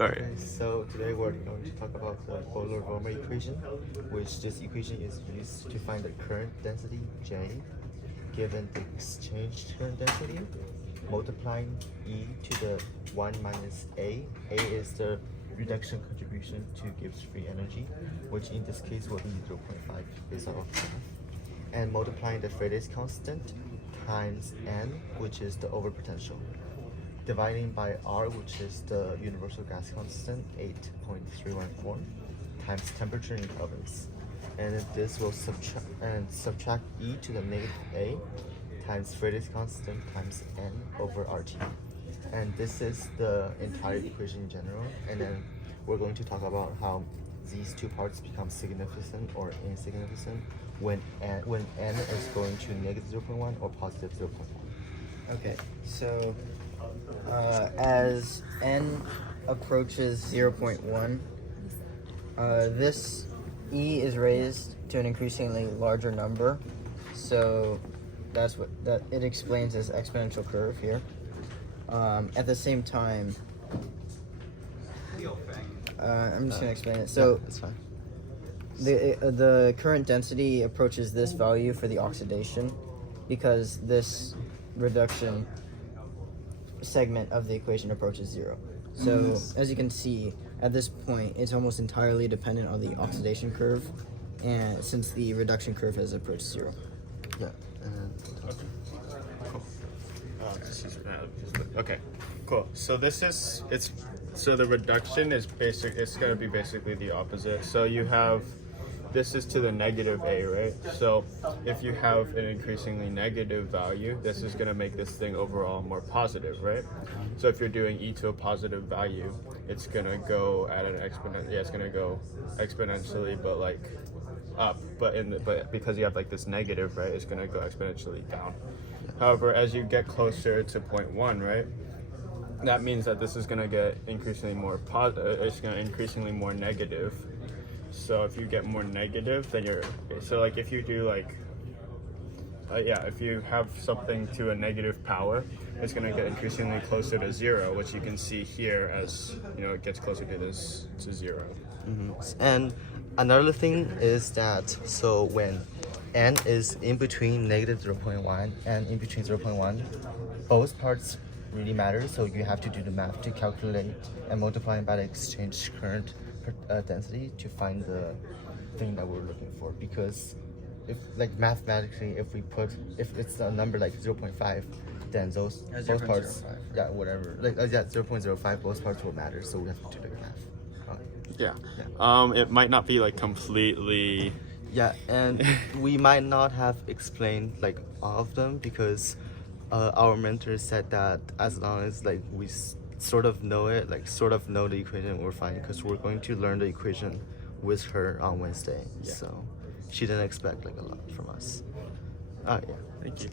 All right. Okay, so today we're going to talk about the Euler-Romer equation, which this equation is used to find the current density J given the exchange current density, multiplying E to the 1 minus A. A is the reduction contribution to Gibbs free energy, which in this case will be 0.5 based off of graph, and multiplying the Faraday constant times N, which is the overpotential, dividing by R, which is the universal gas constant, 8.314, times temperature in Kelvins. And this will subtract E to the negative A times Faraday's constant times N over RT. And this is the entire equation in general. And then we're going to talk about how these two parts become significant or insignificant when n is going to negative 0.1 or positive 0.1. Okay, so as n approaches 0.1, this E is raised to an increasingly larger number, so that's what it explains this exponential curve here. At the same time, I'm just gonna explain it. So that's fine. the current density approaches this value for the oxidation because this reduction segment of the equation approaches 0. So as you can see, at this point, it's almost entirely dependent on the oxidation curve, and since the reduction curve has approached 0. Yeah. Okay, cool. So so the reduction is it's going to be basically the opposite. So you have, this is to the negative A, right? So if you have an increasingly negative value, this is going to make this thing overall more positive, right? So if you're doing E to a positive value, it's going to go at an exponent. Yeah, it's going to go exponentially, but like up. But because you have like this negative, right, it's going to go exponentially down. However, as you get closer to 0.1, right, that means that this is going to get increasingly more it's going to increasingly more negative. So if you get more negative, then so like if you do like, if you have something to a negative power, it's going to get increasingly closer to 0, which you can see here as, it gets closer to 0. Mm-hmm. And another thing is that, so when n is in between negative 0.1 and in between 0.1, both parts really matter, so you have to do the math to calculate and multiply by the exchange current density to find the thing that we're looking for. Because if like mathematically, if it's a number like 0.5, then both parts, 0.05, both parts will matter, so we have to do the math. It might not be like completely. Yeah, and we might not have explained like all of them because our mentor said that as long as like we sort of know the equation, we're fine, because we're going to learn the equation with her on Wednesday. So she didn't expect like a lot from us. Yeah. Thank you.